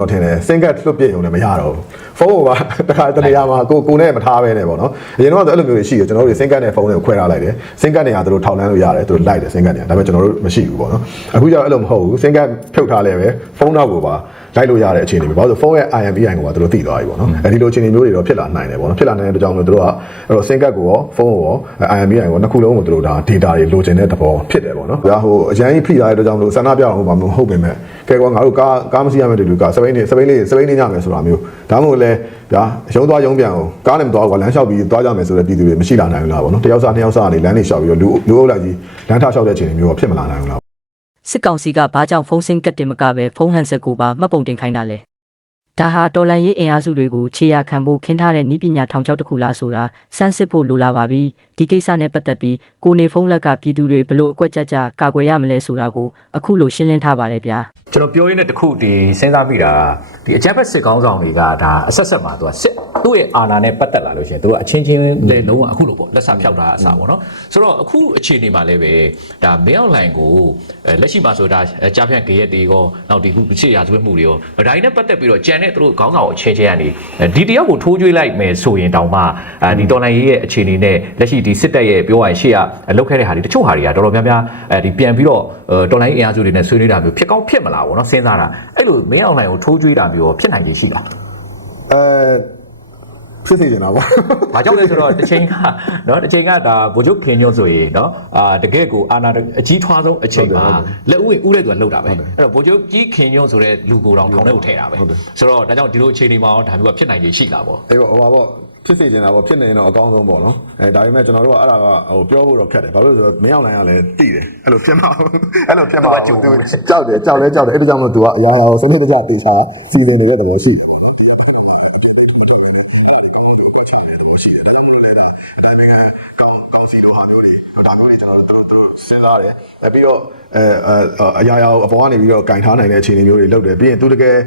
တော့ထင်တယ်စင်ကတ်လွတ်ပြည့်ုံနဲ့မရတော့ဘူးဖုန်းကတခါတလေမှာကိုနဲ့မထားပဲနဲ့ပေါ့နော်အရင်တော့အဲ့လိုမျိုးတွေရှိတယ်ကျွန်တော်တို့စင်ကတ်နဲ့ဖုန်းတွေကိုခွဲထားလိုက်တယ်စင်ကတ်တွေကသူတို့ထောက်လန်းလို့ရတယ်သူတို့လိုက်တယ်စင်ကတ်တွေကဒါပေမဲ့ကျွန်တော်တို့မရှိဘူးပေါ့နော်အခုကျတော့အဲ့လိုမဟုတ်ဘူးစင်ကတ်ဖြုတ်ထားလဲပဲဖုန်းတော့ကိုပါလိုက်လို့ရတဲ့အခြေအနေပဲဘာလို့ဖုန်းရဲ့ IMEI ကိုပါသူတို့သိသွားပြီပေါ့နော်အဲဒီလိုအခြေအနေမျိုးတွေတော့ဖြစ်လာနိုင်တယ်ပေါ့နော်ဖြစ်လာနိုင်တဲ့ကြောင့်လို့သူတို့ကအဲ့တော့စင်ကတ်ကိုရောဖုန်းကိုရော IMEI ကိုနှစ်ခုလုံးကိုသူတို့ဒါ data တွေလိုချင်တဲ့သဘောဖြစ်တယ်ပေါ့နော်ဒါဟိုအရန်ကြီးဖိလာတဲ့ကြောင့်လို့ဆန္ဒပြအောင်ဘာမှမဟုတ်ပေမဲ့ကဲကွာငါတို့ကားမရှိရမယ့်တူကစပိန်နေညမယ်ဆိုတာမျိုးဒါမှမဟုတ်လဲဗျာရုံးသွားရုံးပြန်အောင်ကားနဲ့မသွားဘူးလမ်းလျှောက်ပြီးသွားကြမယ်ဆိုတဲ့ပြည်သူတွေမရှိလာနိုင်ဘူးလားပေါ့နော်တယောက်စားနှစ်ယောက်စားကနေလမ်းတွေလျှောက်ပြီးတော့လူအုပ်လိုက်ကြီးလမ်းထားလျှောက်တဲ့အခြေအနေမျိုးဖြစ်မလာနိုင်ဘူးလားစစ်ကောင်စီကဘာကြောင့်ဖုန်းဆင်းကတ်တင်မကပဲဖုန်းဟန်ဆက်ကိုပါမှတ်ပုံတင်ခိုင်းတာလဲဒါဟာတော်လန်ရေးအင်အားစုတွေကိုခြေရာခံဖို့ခင်းထားတဲ့နည်းပညာထောင်ချောက်တစ်ခုလားဆိုတာစမ်းစစ်ဖို့လိုလာပါပြီဒီကိစ္စနဲ့ပတ်သက်ပြီးကိုနေဖုန်းလက်ကပြည်သူတွေဘလို့အကွက်ကြကြကာကွယ်ရမလဲဆိုတာကိုအခုလိုရှင်းလင်းထားပါတယ်ဗျာကျွန်တော်ပြောရင်းနဲ့တခုဒီစဉ်းစားမိတာဒီအကြမ်းဖက်စစ်ကောင်းဆောင်တွေကဒါအဆက်ဆက်မှာသူကစစ်သူ့ရဲ့အာဏာနဲ့ပတ်သက်လာလို့ရှိရင်သူကအချင်းချင်းလည်းလုံးဝအခုလိုပေါ့လက်စာဖြောက်တာအစားပေါ့နော်ဆိုတော့အခုအခြေအနေမှာလည်းပဲဒါမင်းအောင်လှိုင်ကိုလက်ရှိမှာဆိုတာကြားဖြန့်ကြရက်တွေရောနောက်ဒီခုချစ်ရာဇဝတ်မှုတွေရောဒါတွေနဲ့ပတ်သက်ပြီးတော့ကြံတဲ့သူတို့ခေါင်းဆောင်အချင်းချင်းကနေဒီတယောက်ကိုထိုးကြွေးလိုက်မယ်ဆိုရင်တောင်မှဒီတော်လိုင်းရေးရဲ့အခြေအနေနဲ့လက်ရှိဒီစစ်တပ်ရဲ့ပြောရရင်ရှေ့ကလောက်ခဲ့တဲ့ဟာတွေတချို့ဟာတွေကတော်တော်များများဒီပြန်ပြီးတော့တော်လိုင်းရေးအင်အားစုတွေနဲ့ဆွေးနွေးတာမျိုးဖြစ်ကောင်းဖြစ်မလားဘောနော်စဉ်းစားတာအဲ့လိုမင်းအောင်လှိုင်ကိုထိုးကြွေးတာမျိုးဖြစ်နိုင်ခြေရှိလားဖြစ်နေကြတာပေါ့။ဘာကြောင့်လဲဆိုတော့တစ်ချိန်ကနော်တစ်ချိန်ကဒါဗိုလ်ချုပ်ခင်ညွန့်ဆိုရင်နော်တကယ့်ကိုအာဏာအကြီးထွားဆုံးအချိန်မှာလက်ဦးဥတဲ့သူကလှုပ်တာပဲ။အဲ့တော့ဗိုလ်ချုပ်ကြီးခင်ညွန့်ဆိုတဲ့လူကိုယ်တော်ထောင်ထဲကိုထည့်တာပဲ။ဆိုတော့ဒါကြောင့်ဒီလိုအခြေအနေမှာရောဒါမျိုးကဖြစ်နိုင်ခြေရှိလားပေါ့။အေးပေါ့ဟိုပါပေါ့ဖြစ်နေကြတာပေါ့ဖြစ်နေရင်တော့အကောင်းဆုံးပေါ့နော်။ဒါပေမဲ့ကျွန်တော်တို့ကအဲ့ဒါကဟိုပြောဖို့တော့ခက်တယ်။ဘာလို့လဲဆိုတော့မင်းအောင်လိုင်းကလည်းတိတယ်။အဲ့လိုဖြစ်မှာအဲ့လိုဖြစ်မှာသူကြောက်တယ်အဲ့ဒါကြောင့်မို့သူကအရာရာကိုစနစ်တကျတေချာစီစဉ်နေတဲ့သဘောရှိတယ်ကောင်စီလိုဟာမျိုးတွေဒါမျိုးတွေကျွန်တော်တို့စဉ်းစားတယ်ပြီးတော့အရာရာကိုအပေါ်ကနေပြီးတော့ကင်ထားနိုင်တဲ့အခြေအနေမျိုးတွေလုပ်တယ်ပြီးရင်သူတကယ်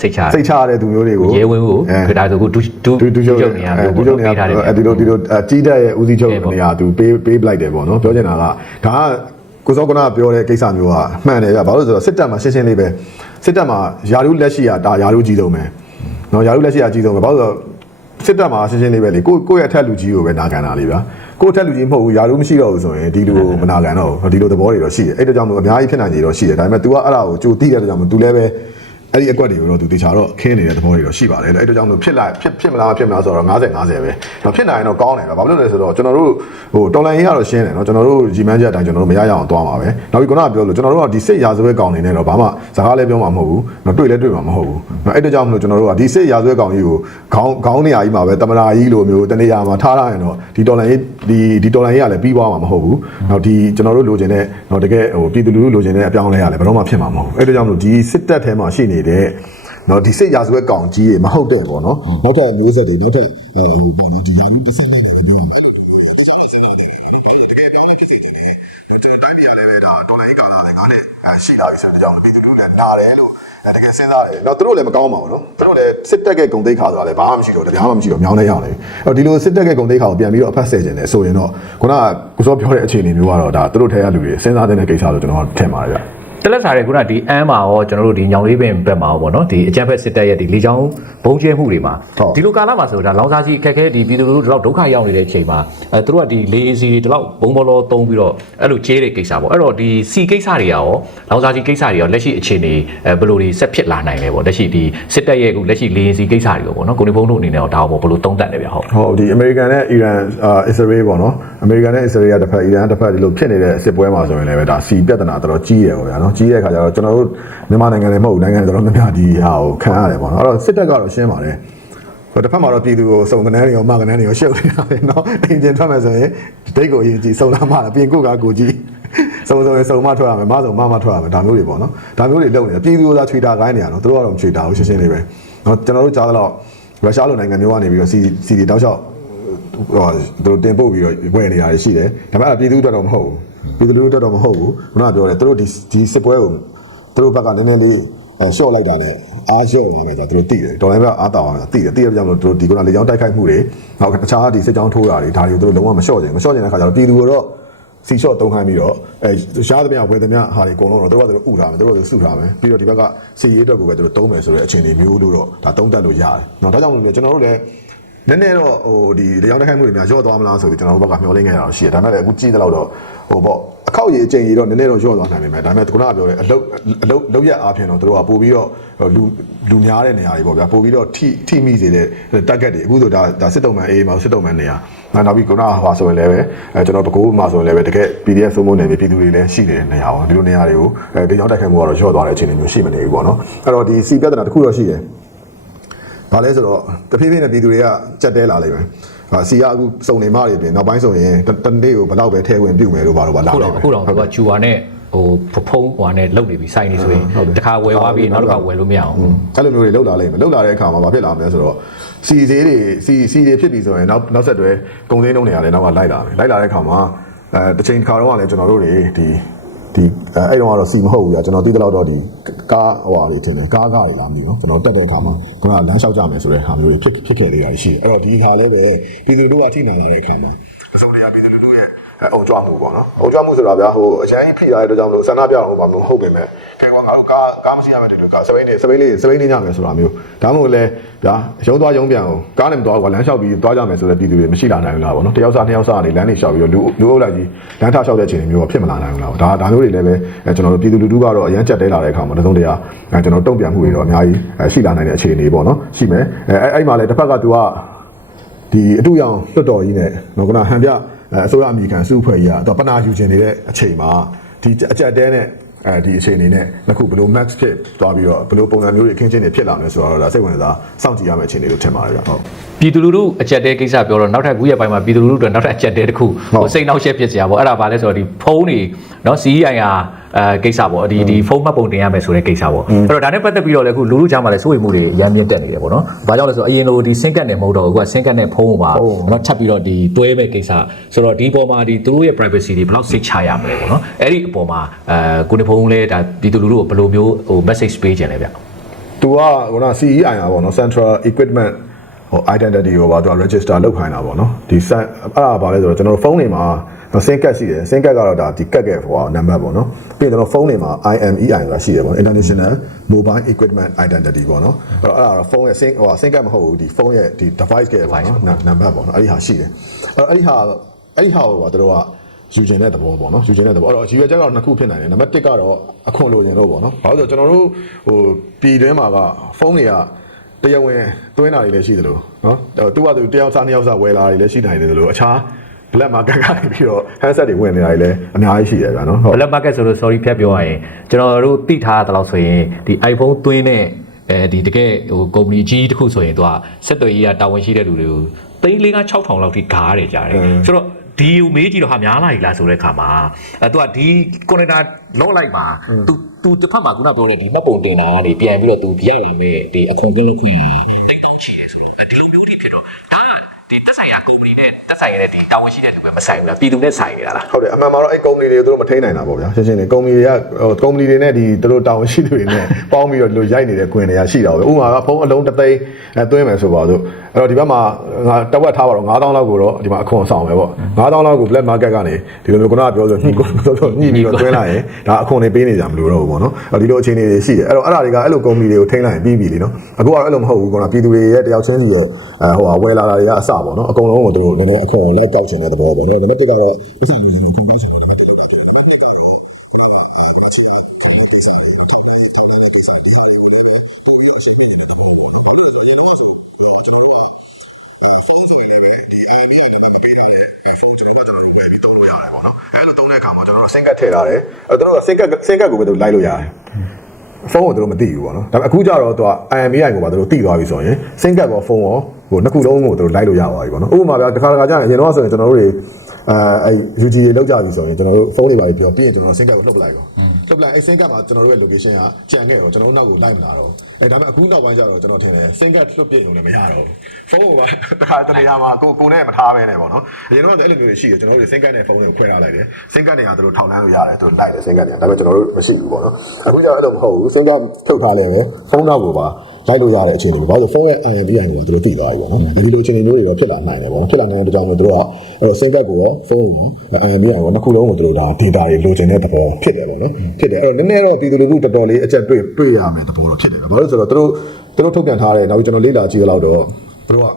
စိတ်ချရတဲ့သူမျိုးတွေကိုရဲဝင်းကိုဒါဆိုကိုဒုချုပ်နေရာမျိုးပေါ့ပေးထားတယ်ဒီလိုကြီးတဲ့ရဲ့ဦးစီးချုပ်နေရာသူပေးလိုက်တယ်ပေါ့နော်ပြောချင်တာကဒါကကိုစောကနာပြောတဲ့ကိစ္စမျိုးကမှန်တယ်ဗျဘာလို့လဲဆိုတော့စစ်တပ်မှာရှင်းလေးပဲစစ်တပ်မှာယာရုလက်ရှိကဒါယာရုကြီးဆုံးပဲနော်ယာရုလက်ရှိကကြီးဆုံးပဲဘာလို့လဲဆိုတော့စစ်တပ်မှာရှင်းလေးပဲလေကိုယ့်ရဲ့အထက်လူကြီးကိုပဲနာခံတာလေဗျာကိုယ့်အထက်လူကြီးမဟုတ်ဘူးယာရုမရှိတော့ဘူးဆိုရင်ဒီလိုမနာခံတော့ဘူးဒီလိုသဘောတွေတော့ရှိတယ်အဲ့ဒါကြောင့်မို့အများကြီးဖြစ်နိုင်ကြတော့ရှိတယ်ဒါပေမဲ့ तू ကအဲ့ဒါကိုကြိုသိတဲ့အတွက်ကြောင့်မို့ तू လည်းပဲအဲ့ဒီအကွက်တွေကိုတော့ तू တေချာတော့ခင်းနေတဲ့သဘောတွေတော့ရှိပါတယ်အဲ့ဒါကြောင့်မို့ဖြစ်မလားဆိုတော့50-50ပဲတော့ဖြစ်နိုင်ရင်တော့ကောင်းတယ်ဗျာဘာလို့လဲဆိုတော့ကျွန်တော်တို့ဟိုတော်လိုင်းရေးကတော့ရှင်းတယ်နော်ကျွန်တော်တို့ရီမန်းချက်အတိုင်းကျွန်တော်တို့မရရအောင်သွားမှာပဲနောက်ပြီးခုနကပြောလို့ကျွန်တော်တို့ကဒီစိတ်ရာဇဝဲကောင်နေနဲ့တော့ဘာမှစကားလည်းပြောမှာမဟုတ်ဘူးနော်တွေ့လည်းတွေ့မှာမဟုတ်ဘူးအဲ့ဒါကြောင့်မလို့ကျွန်တော်တို့ကဒီစိတ်ရာဇဝဲကောင်ကြီးကိုခေါင်းနေရာကြီးမှာပဲတမနာကြီးလိုမျိုးတနေရာမှာထားရရင်တော့ဒီတော်လိုင်းရေးဒီတော်လိုင်းရေးကလည်းပြီးသွားမှာမဟုတ်ဘူးနောက်ဒီကျွန်တော်တို့လိုချင်တဲ့နော်တကယ်ဟိုပြည်သူလူထုလိုချင်တဲ့အပြောင်းလဲရလည်းဘယ်တော့မှဖြစ်မှာမဟုတ်ဘူးအဲ့ဒါကြောင့်မလို့ဒီစစ်တပ်ထဲမှာရှိနေတဲ့နော်ဒီစိတ်ရာဇဝဲကောင်ကြီးတွေမဟုတ်တဲ့ပေါ့နော်နောက်ထပ်မျိုးဆက်တွေနောက်ထပ်ဟိုပေါ့နော်ဒီဟာမျိုးတစ်စက်လေးကိုပြောမှာတကယ်ပေါင်းဖြစ်စေတယ်တိုင်းပြည်ကလည်းပဲဒါဒေါ်လာကာလာလည်းငါနဲ့ရှိလာပြီဆိုတဲ့အကြောင်းပြည်သူလူထုလည်းနာတယ်လို့တကယ်စဉ်းစားတယ်။တော့သူတို့လည်းမကောင်းပါဘူးနော်။သူတို့လည်းစစ်တပ်ရဲ့ဂုံတိတ်ခါဆိုတာလည်းဘာမှမရှိတော့တရားမှမရှိတော့မြောင်းနေရောက်နေ။အဲ့ဒီလိုစစ်တပ်ရဲ့ဂုံတိတ်ခါကိုပြန်ပြီးတော့အဖက်ဆယ်ခြင်းနဲ့ဆိုရင်တော့ခုနကကိုစောပြောတဲ့အခြေအနေမျိုးကတော့ဒါသူတို့ထဲရလူတွေစဉ်းစားတဲ့ကိစ္စလို့ကျွန်တော်ထင်ပါတယ်ဗျ။တလက်စားတဲ့ခုနဒီအမ်းမှာရောကျွန်တော်တို့ဒီညောင်လေးပင်ဘက်မှာရောပေါ့နော်ဒီအကြမ်းဖက်စစ်တပ်ရဲ့ဒီလေကြောင်းဘုံကျဲမှုတွေမှာဒီလိုကာလမှာဆိုတာလောင်စာကြီးအခက်ခဲဒီပြည်သူလူထုဒီလောက်ဒုက္ခရောက်နေတဲ့အချိန်မှာသူတို့ကဒီလေစီတွေဒီလောက်ဘုံဘောလောသုံးပြီးတော့အဲ့လိုကျဲတဲ့ကိစ္စပေါ့အဲ့တော့ဒီစီကိစ္စတွေရောလောင်စာကြီးကိစ္စတွေရောလက်ရှိအခြေအနေဘယ်လိုတွေဆက်ဖြစ်လာနိုင်လဲပေါ့လက်ရှိဒီစစ်တပ်ရဲ့အခုလက်ရှိလေစီကိစ္စတွေရောပေါ့နော်ကိုနေဘုံတို့အနေနဲ့တော့ဒါပေါ့ဘယ်လိုသုံးသပ်နေပြဟုတ်ဒီအမေရိကန်နဲ့အီရန်အစ္စရေးပေါ့နော်အမေရိကန်နဲ့အစ္စရေးကတစ်ဖက်အီရန်တစ်ဖက်ဒီလိုဖြစ်နေတဲ့စစ်ပွဲမှာဆိုရင်လည်းပဲဒါစီပြဿနာတော်တော်ကြီးတယ်ပေါ့ဗျာနော်ကြီးတဲ့အခါကျတော့ကျွန်တော်တို့မြန်မာနိုင်ငံလည်းမဟုတ်နိုင်ငံတော်တော်များများဒီဟာကိုခံရတယ်ပေါ့နော်အဲ့တော့စစ်တပ်ကတော့ရှင်းပါတယ်တစ်ဖက်မှာတော့ပြည်သူကိုစုံကနန်းတွေရောမကနန်းတွေရောရှုပ်နေတာပဲเนาะအင်ဂျင်ထွက်မယ်ဆိုရင်ဒိတ်ကိုအရင်ကြည့်စုံလာမှလားပြင်ကိုကကိုကြီးစုံမထွက်ရမယ်မစုံမထွက်ရမယ်ဒါမျိုးတွေပေါ့နော်ဒါမျိုးတွေလုပ်နေတာပြည်သူကသာချွေတာခိုင်းနေရတော့သူတို့ကတော့မချွေတာဘူးရှင်းရှင်းလေးပဲเนาะကျွန်တော်တို့ကြားတော့ရုရှားလိုနိုင်ငံမျိုးကနေပြီးတော့စီဒီတောက်လျှောက်သူတို့တင်ပို့ပြီးတော့ဝယ်နေတာရှိတယ်ဒါပေမဲ့ပြည်သူတော်တော်မဟုတ်ဘူးပြည်သူတော်တော်မဟုတ်ဘူးခုနကပြောတယ်သူတို့ဒီစစ်ပွဲကိုသူတို့ဘက်ကနည်းနည်းလေးရှော့လိုက်တာနဲ့အားရှော့နေတယ်သူတို့သိတယ်ဒေါ်လာဘက်အားတောင်းအောင်သိတယ်တဲ့ကြောင့်လို့သူတို့ဒီကလေကြောင်းတိုက်ခိုက်မှုတွေနောက်တခြားဒီစစ်ကြောင်းထိုးတာတွေဒါတွေကိုသူတို့လုံးဝမရှော့ချင်တဲ့အခါကျတော့ပြည်သူကတော့ စီရှော့သုံးခိုင်းပြီးတော့ရှားသမျှဝယ်သမျှဟာတွေအကုန်လုံးတော့တို့ကဥထားမယ်တို့ကစုထားမယ်ပြီးတော့ဒီဘက်ကစီရေးအတွက်ကိုပဲတို့သုံးမယ်ဆိုတဲ့အခြေအနေမျိုးလို့တော့ဒါသုံးသပ်လို့ရတယ်။နော်ဒါကြောင့်မလို့ကျွန်တော်တို့လည်းနည်းနည်းတော့ဒီတရားတိုက်ခိုက်မှုတွေများရော့သွားမလားဆိုပြီးကျွန်တော်တို့ဘက်ကမျှော်လင့်ခဲ့ရတာရှိတယ်ဒါပေမဲ့လည်းအခုကြည့်တဲ့လောက်တော့ပေါ့အခောက်ရည်အကျဉ်းကြီးတော့နည်းနည်းတော့ရော့သွားနိုင်ပေမဲ့ဒါပေမဲ့ခုနကပြောတဲ့အလုပ်ရအားဖြင့်တော့တို့ကပို့ပြီးတော့လူများတဲ့နေရာတွေပေါ့ဗျာပို့ပြီးတော့ထိမိစေတဲ့ target တွေအခုဆိုဒါစစ်တုံးမှန်အေးမှာစစ်တုံးမှန်နေရာနောက်ပြီးခုနကဟွာဆိုရင်လည်းပဲကျွန်တော်တကူမှာဆိုရင်လည်းပဲတကယ် PDF စိုးမိုးနေပြီပြည်သူတွေလည်းရှိနေတဲ့နေရာပေါ့ဒီလိုနေရာတွေကိုဒီကြောင့်တိုက်ခိုက်မှုကတော့ရော့သွားတဲ့အခြေအနေမျိုးရှိမနေဘူးပေါ့နော်အဲ့တော့ဒီစီပြဿနာတစ်ခုတော့ရှိတယ်ဘာလဲဆိုတော့တဖြည်းဖြည်းနဲ့ပြည်သူတွေကကြက်တဲလာလိမ့်မယ်စီကအခုစုံနေမှတွေပြင်နောက်ပိုင်းဆိုရင်တနေ့ကိုဘယ်တော့ပဲထဲဝင်ပြုတ်မယ်လို့ဘာလို့လာလိမ့်မယ်အခုတော့သူကဂျူဝါနဲ့ဖုံးဟွာနဲ့လုတ်နေပြီစိုက်နေဆိုရင်တခါဝယ်သွားပြီးနောက်တစ်ခါဝယ်လို့မရအောင်အဲ့လိုမျိုးတွေလုတ်လာလိမ့်မယ်လုတ်လာတဲ့အခါမှာဘာဖြစ်လာမလဲဆိုတော့စီသေးတွေစီတွေဖြစ်ပြီဆိုရင်နောက်ဆက်တွဲကုန်စည်နှုန်းတွေကလည်းနောက်ကလိုက်လာမယ်လိုက်လာတဲ့အခါမှာတစ်ချိန်တစ်ခါတော့ကလည်းကျွန်တော်တို့တွေဒီအဲ့တော့ကတော့စီမဟုတ်ဘူးကြာကျွန်တော်သိတဲ့လောက်တော့ဒီကားဟိုဟာတွေထင်တယ်ကားတွေလာမီနော်ကျွန်တော်တက်တဲ့အခါမှာခုနကလမ်းလျှောက်ကြမယ်ဆိုတဲ့ဟာမျိုးတွေဖြစ်ခဲ့သေးတာရှိတယ်အဲ့တော့ဒီခါလည်းပဲပြည်သူတို့ကထိနိုင်လာတဲ့အခါမှာအစိုးရပြည်သူတို့ရဲ့အုံကြွမှုပေါ့နော်အုံကြွမှုဆိုတာဗျာဟိုအရင်ဖိလာတဲ့အတွက်ကြောင့်လို့ဆန္ဒပြတော့ဘာမှမဟုတ်ပေမဲ့ခဲကွာငါတို့ကားမရှိရမယ်တဲ့ကစပိန်လေးညမယ်ဆိုတာမျိုးဒါမှမဟုတ်လဲဗျာရုံးသွားရုံးပြန်အောင်ကားနဲ့မသွားဘူးလမ်းလျှောက်ပြီးသွားကြမယ်ဆိုတဲ့ပြည်သူတွေမရှိလာနိုင်ဘူးလားပေါ့နော်တယောက်စားနှစ်ယောက်စားနေလမ်းတွေလျှောက်ပြီးတော့လူအုပ်လိုက်ကြီးလမ်းထားလျှောက်တဲ့အခြေအနေမျိုးတော့ဖြစ်မလာနိုင်ဘူးလားဒါမျိုးတွေလည်းပဲကျွန်တော်တို့ပြည်သူလူထုကတော့အရန်ကြက်တဲလာတဲ့အခါမှာတစုံတရာကျွန်တော်တုံ့ပြန်မှုတွေတော့အများကြီးရှိလာနိုင်တဲ့အခြေအနေပေါ့နော်ရှိမယ်အဲ့မှာလည်းတစ်ဖက်ကသူကဒီအတူရောင်လွတ်တော်ကြီးနဲ့နော်ကဟန်ပြအစိုးရအမေရိကန်စုဖွဲ့ကြီးကတော့ပနာယူခြင်းနေတဲ့အချိန်မှာဒီအကြက်တဲနဲ့ဒီအခြေအနေနဲ့နှစ်ခုဘယ်လို max ဖြစ်သွားပြီးတော့ဘယ်လိုပုံစံမျိုးတွေအခင်းချင်းတွေဖြစ်လာမလဲဆိုတော့ဒါစိတ်ဝင်စားစောင့်ကြည့်ရမယ့်အခြေအနေလို့ထင်ပါတယ်ဗျဟုတ်ပြည်သူလူထုအကြက်တဲကိစ္စပြောတော့နောက်ထပ်ခုရက်ပိုင်းမှာပြည်သူလူထုတွေနောက်ထပ်အကြက်တဲတစ်ခုစိတ်နှောက်ယှက်ဖြစ်စရာပေါ့အဲ့ဒါဘာလဲဆိုတော့ဒီဖုန်းတွေနော် CEI ကိစ္စပေါ့ဒီဖုန်းမှတ်ပုံတင်ရမယ်ဆိုတဲ့ကိစ္စပေါ့အဲ့တော့ဒါနဲ့ပတ်သက်ပြီးတော့လည်းအခုလူထုကြားမှာလည်းစိုးရိမ်မှုတွေရမ်းမြင့်တက်နေတယ်ပေါ့နော်ဘာကြောင့်လဲဆိုတော့အရင်လိုဒီစင်ကတ်နဲ့မဟုတ်တော့အခုကစင်ကတ်နဲ့ဖုန်းမှာနော်ထပ်ပြီးတော့ဒီတွဲမဲ့ကိစ္စဆိုတော့ဒီပေါ်မှာဒီသူတို့ရဲ့ privacy တွေဘယ်လောက်စိတ်ချရမလဲပေါ့နော်အဲ့ဒီအပေါ်မှာကိုနေဖုန်းလည်းဒါပြည်သူလူထုကိုဘယ်လိုမျိုးmessage ပေးခြင်းလဲဗျသူကခုန CEI ပေါ့နော် Central Equipment identity ကိုပါသူက register လုပ်ခိုင်းတာပေါ့နော်ဒီအဲ့ဒါဘာလဲဆိုတော့ကျွန်တော်တို့ဖုန်းတွေမှာစင်ကတ်ရှိတယ်စင်ကတ်ကတော့ဒါဒီကတ်ရဲ့ဟိုနံပါတ်ပေါ့နော်ပြီးရင်ကျွန်တော်ဖုန်းတွေမှာ IMEI ဆိုတာရှိတယ်ပေါ့ International Mobile Equipment Identity ပေါ့နော်အဲ့တော့ဖုန်းရဲ့စင်ကတ်မဟုတ်ဘူးဒီဖုန်းရဲ့ဒီ device ရဲ့ပေါ့နော်နံပါတ်ပေါ့နော်အဲ့ဒီဟာရှိတယ်အဲ့ဒီဟာကိုပါတို့ကယူကျင်တဲ့သဘောပေါ့နော်ယူကျင်တဲ့သဘောအဲ့တော့ယူရချက်ကတော့နှစ်ခုဖြစ်နိုင်တယ်နံပါတ်1ကတော့အခွန်လိုချင်လို့ပေါ့နော်ဘာလို့ဆိုကျွန်တော်တို့ဟိုပြည်တွင်းမှာကဖုန်းတွေကတရားဝင်သွင်းတာတွေလည်းရှိသလိုနော်သူကသူတယောက်စားနှစ်ယောက်စားဝယ်လာတွေလည်းရှိနိုင်တယ်လို့အခြားblack market ကနေပြီးတော့ handset တွေဝင်နေတာတွေလည်းအများကြီးရှိတယ်ဗျာနော် black market ဆိုလို့ sorry ဖြတ်ပြောရရင်ကျွန်တော်တို့သိထားတဲ့လောက်ဆိုရင်ဒီ iPhone သွင်းတဲ့ဒီတကယ်ဟို company ကြီးတစ်ခုဆိုရင်သူကစက်သွယ်ရေးကတာဝန်ရှိတဲ့လူတွေကို3-4-6,000လောက်ထိဂါးရတယ်ကြားတယ်ဆိုတော့ဒီကိုမေးကြည့်တော့ဟာများလာပြီလားဆိုတဲ့အခါမှာသူကဒီ connector လော့လိုက်မှာသူတစ်ဖက်မှာခုနပြောတဲ့ဒီမှတ်ပုံတင်တာကနေပြန်ပြီးတော့သူရလာမဲ့ဒီအခွန်ကင်းလို့ခွင့်တိတ်ထောင်ချီတယ်ဆိုတော့ဒီလိုမျိုးတွေဖြစ်တော့ဒါကဒီသက်ဆိုင်ရာ company နဲ့သက်ဆိုင်ရတဲ့ဒီတာဝန်ရှိတဲ့တွေမဆိုင်ဘူးလားပြည်သူနဲ့ဆိုင်နေတာလားဟုတ်တယ်အမှန်မှာတော့အဲ့ company တွေကိုသူတို့မထိန်းနိုင်တာပေါ့ဗျာရှင်းရှင်းလေး company တွေက company တွေနဲ့ဒီသူတို့တာဝန်ရှိသူတွေနဲ့ပေါင်းပြီးတော့ဒီလိုရိုက်နေတဲ့ခွင့်တွေကရှိတာပဲဥပမာကဖုန်းအလုံးတစ်သိန်းသွင်းမယ်ဆိုပါတော့အဲ့တော့ဒီဘက်မှာငါတဝက်ထားပါတော့9000လောက်ကိုတော့ဒီမှာအခွန်ဆောင်ပဲပေါ့9000လောက်ကို black market ကနေဒီလိုမျိုးခုနကပြောဆိုညှိပြီးတော့သွင်းလိုက်ရင်ဒါအခွန်တွေပေးနေကြမလို့တော့ဘူးပေါ့နော်ဒီလိုအခြေအနေတွေရှိတယ်အဲ့တော့အဲ့ဒါတွေကအဲ့လို company တွေကိုထိန်းလိုက်ရင်ပြီးပြီလीနော်အခုကတော့အဲ့လိုမဟုတ်ဘူးကွာပြည်သူတွေရဲ့တယောက်ချင်းစီရဲ့ဟိုဝယ်လာတာတွေကအစပေါ့နော်အကုန်လုံးကိုသူတို့နည်းနည်းအခွန်လက်ကောက်ချင်တဲ့သဘောပေါ့နော်ဒါပေမဲ့တစ်ကတော့အစီအစဉ်ကိုအကုန်လုံးဆိုစင်ကတ်ထည့်ထားတယ်အဲ့တော့စင်ကတ်ကိုပဲသူလိုက်လို့ရတယ်ဖုန်းကိုသူတို့မသိဘူးပေါ့နော်ဒါပေမဲ့အခုကျတော့သူက IMEI ကိုပါသူတို့သိသွားပြီဆိုရင်စင်ကတ်ကောဖုန်းရောဟိုနှစ်ခုလုံးကိုသူတို့လိုက်လို့ရသွားပြီပေါ့နော်ဥပမာပြတစ်ခါကြာရင်အရင်တော့ဆိုရင်ကျွန်တော်တို့တွေအဲ့ UG တွေလောက်ကြပြီဆိုရင်ကျွန်တော်တို့ဖုန်းတွေပါပြီးပြီးရင်ကျွန်တော်စင်ကတ်ကိုလှုပ်ပလိုက်ရောလှုပ်ပလိုက်အဲ့စင်ကတ်မှာကျွန်တော်တို့ရဲ့ location ကကြံခဲ့ရောကျွန်တော်တို့နောက်ကိုလိုက်မလာတော့အဲ့ဒါပေမဲ့အခုနောက်ပိုင်းကျတော့ကျွန်တော်ထင်တယ်စင်ကတ်လှုပ်ပြည့်ုံလည်းမရတော့ဘူးဖုန်းကိုပါတစ်ခါတလေမှာကိုနဲ့မထားဘဲနဲ့ပေါ့နော်အရင်တော့အဲ့လိုမျိုးတွေရှိတယ်ကျွန်တော်တို့စင်ကတ်နဲ့ဖုန်းတွေကိုခွဲထားလိုက်တယ်စင်ကတ်တွေကသူတို့ထောက်လန်းလို့ရတယ်သူတို့လိုက်တယ်စင်ကတ်တွေကဒါပေမဲ့ကျွန်တော်တို့မရှိဘူးပေါ့နော်အခုကျတော့အဲ့လိုမဟုတ်ဘူးစင်ကတ်ထုတ်ထားလဲပဲဖုန်းနောက်ကိုပါ လိုက်လို့ရတဲ့အခြေအနေပေါ့ဘာလို့ဖုန်းရဲ့ IMEI ကိုသူတို့သိသွားပြီပေါ့နော်ဒီလိုအခြေအနေမျိုးတွေတော့ဖြစ်လာနိုင်တယ်ပေါ့နော်ဖြစ်လာနိုင်တဲ့ကြောင့်မို့သူတို့ကအဲ့တော့ SIM card ကိုရောဖုန်းကိုရော IMEI ကိုနှစ်ခုလုံးကိုသူတို့ဒါ data တွေလိုချင်တဲ့သဘောဖြစ်တယ်ပေါ့နော်ဖြစ်တယ်အဲ့တော့နည်းနည်းတော့ပြည်သူလူထုတော်တော်လေးအချက်တွေ့ရမယ်သဘောတော့ဖြစ်တယ်ဘာလို့ဆိုတော့သူတို့ထုတ်ပြန်ထားတဲ့နောက်ကျွန်တော်လေ့လာကြည့်တော့သူတို့က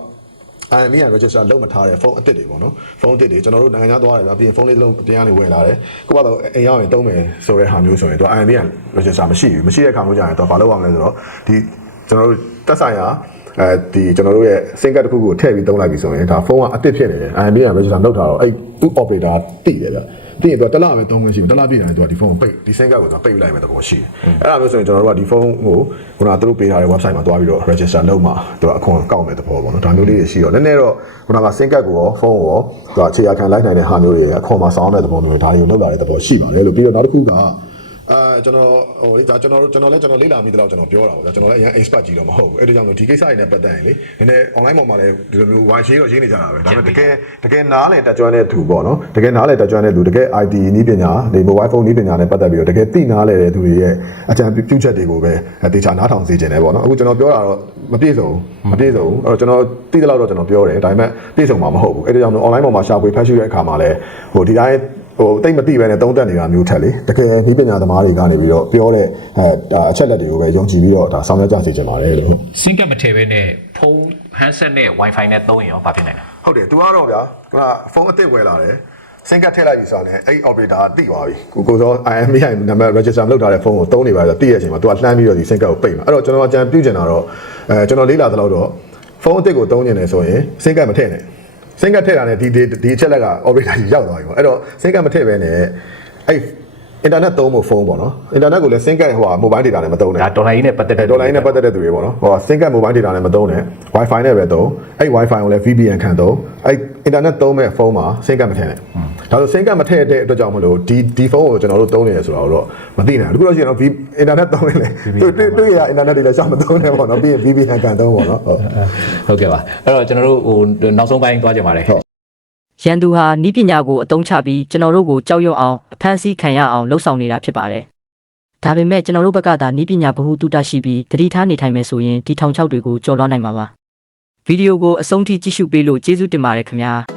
IMEI register လုံးမထားတဲ့ဖုန်းအသစ်တွေပေါ့နော်ဖုန်းအသစ်တွေကျွန်တော်တို့နိုင်ငံခြားသွားတယ်ဗျာပြီးရင်ဖုန်းလေးတစ်လုံးတရားနေဝယ်လာတယ်ကိုကတော့အိမ်ရောက်ရင်သုံးမယ်ဆိုတဲ့ဟာမျိုးဆိုရင်သူ IMEI register မရှိတဲ့အခါမျိုးကျရင်သူဘာလုပ်အောင်လဲဆိုတော့ဒီကျွန်တော်တို့တက်ဆိုင်ရာဒီကျွန်တော်တို့ရဲ့ SIM card တစ်ခုကိုထည့်ပြီးသုံးလိုက်ပြီဆိုရင်ဒါဖုန်းကအသစ်ဖြစ်နေတယ် IMEI register လုပ်ထားတော့အဲ့သူ operator တိတယ်ဗျပြီးရင်သူကတစ်လပဲသုံးခွင့်ရှိဘူးတစ်လပြည့်တယ်သူကဒီဖုန်းကိုပိတ်ဒီ SIM card ကိုသူပိတ်ယူလိုက်မယ်တဘောရှိတယ်အဲ့ဒါမျိုးဆိုရင်ကျွန်တော်တို့ကဒီဖုန်းကိုခုနကသူတို့ပေးထားတဲ့ website မှာတွားပြီးတော့ register လုပ်မှသူကအခွန်ကောက်မယ်တဘောပေါ့နော်ဒါမျိုးလေးတွေရှိတော့နည်းနည်းတော့ခုနက SIM card ကိုရောဖုန်းကိုရောသူကခြေရာခံလိုက်နိုင်တဲ့ဟာမျိုးတွေအခွန်မှာစောင်းတဲ့တဘောမျိုးတွေဒါတွေကိုလုပ်လာတဲ့တဘောရှိပါတယ်လို့ပြီးတော့နောက်တစ်ခုကကျွန်တော်ဒါကျွန်တော်လေ့လာမိတဲ့လောက်ကျွန်တော်ပြောတာပေါ့ဗျာကျွန်တော်လည်းအရင် expert ကြီးတော့မဟုတ်ဘူးအဲ့ဒါကြောင့်လို့ဒီကိစ္စတွေနဲ့ပတ်သက်ရင်လေနည်းနည်း online ပေါ်မှာလည်းဒီလိုမျိုး wifi တော့ရင်းနေကြတာပဲဒါပေမဲ့တကယ်နားလည်တက်ကြွတဲ့သူပေါ့နော်တကယ်နားလည်တက်ကြွတဲ့လူတကယ် IT နည်းပညာဒီ mobile phone နည်းပညာနဲ့ပတ်သက်ပြီးတော့တကယ်သိနားလည်တဲ့သူတွေရဲ့အကြံပြုချက်တွေကိုပဲတေချာနားထောင်စေချင်တယ်ပေါ့နော်အခုကျွန်တော်ပြောတာတော့မပြည့်စုံအဲ့တော့ကျွန်တော်သိတဲ့လောက်တော့ကျွန်တော်ပြောတယ်ဒါပေမဲ့ပြည့်စုံမှာမဟုတ်ဘူးအဲ့ဒါကြောင့်လို့ online ပေါ်မှာရှာဖွေဖတ်ရှုတဲ့အခါမှာလည်းဒီတိုင်းတိတ်မသိပဲနဲ့သုံးသပ်နေတာမျိုးထက်လေတကယ်နည်းပညာသမားတွေကနေပြီးတော့ပြောတဲ့အချက်လက်တွေကိုပဲယုံကြည်ပြီးတော့ဒါဆောင်ရွက်ကြစေချင်ပါတယ်လို့ SIM card မထည့်ဘဲနဲ့ဖုန်း handset နဲ့ wifi နဲ့သုံးရင်ရောဘာဖြစ်နိုင်လဲဟုတ်တယ် तू ကတော့ဗျာဖုန်းအသစ်ဝယ်လာတယ် SIM card ထည့်လိုက်ပြီဆိုတော့အဲ့ operator ကသိသွားပြီကိုစော IMEI နံပါတ် register လုပ်ထားတဲ့ဖုန်းကိုသုံးနေပါဆိုတော့သိရတဲ့အချိန်မှာ तू ကလှမ်းပြီးတော့ဒီ SIM card ကိုပိတ်မှာအဲ့တော့ကျွန်တော်အကြံပြုချင်တာတော့ကျွန်တော်လေ့လာသလောက်တော့ဖုန်းအသစ်ကိုသုံးနေတယ်ဆိုရင် SIM card မထည့်နဲ့SIM card ထည့်တာနဲ့ဒီအချက်လက်က operator ကြီးရောက်သွားပြီပေါ့အဲ့တော့ SIM card မထည့်ဘဲနဲ့အဲ့ internet သုံးဖို့ဖုန်းပေါ့နော် internet ကိုလည်း SIM card ဟို mobile data နဲ့မသုံးနဲ့ဒါဒေါ်လာကြီးနဲ့ပတ်သက်တဲ့သူတွေပေါ့နော်ဟို SIM card mobile data နဲ့မသုံးနဲ့ wifi နဲ့ပဲသုံးအဲ့ wifi ကိုလည်း VPN ခံသုံးအဲ့ internet သုံးမဲ့ဖုန်းမှာ SIM card မထည့်နဲ့ဒါဆို SIM card မထည့်တဲ့အတွက်ကြောင့်မလို့ဒီဖုန်းကိုကျွန်တော်တို့သုံးနေရဆိုတော့မသိနိုင်ဘူးအခုတော့ရှိရင်တော့ internet သုံးနေလေတွေ့ရ internet တွေလည်းရှာမသုံးနဲ့ပေါ့နော်ပြီးရင် VPN ခံသုံးပေါ့နော်ဟုတ်ကဲ့ပါအဲ့တော့ကျွန်တော်တို့ဟိုနောက်ဆုံးပိုင်းသွားကြပါမယ်ရန်သူဟာနီးပညာကိုအသုံးချပြီးကျွန်တော်တို့ကိုကြောက်ရွံ့အောင်အဖမ်းဆီးခံရအောင်လှုံ့ဆော်နေတာဖြစ်ပါတယ်။ဒါပေမဲ့ကျွန်တော်တို့ဘက်ကသာနီးပညာဗဟုသုတရှိပြီးတတိထားနေထိုင်မယ်ဆိုရင်ဒီထောင်ချောက်တွေကိုကျော်လွှားနိုင်မှာပါ။ဗီဒီယိုကိုအဆုံးထိကြည့်ရှုပေးလို့ကျေးဇူးတင်ပါတယ်ခင်ဗျာ။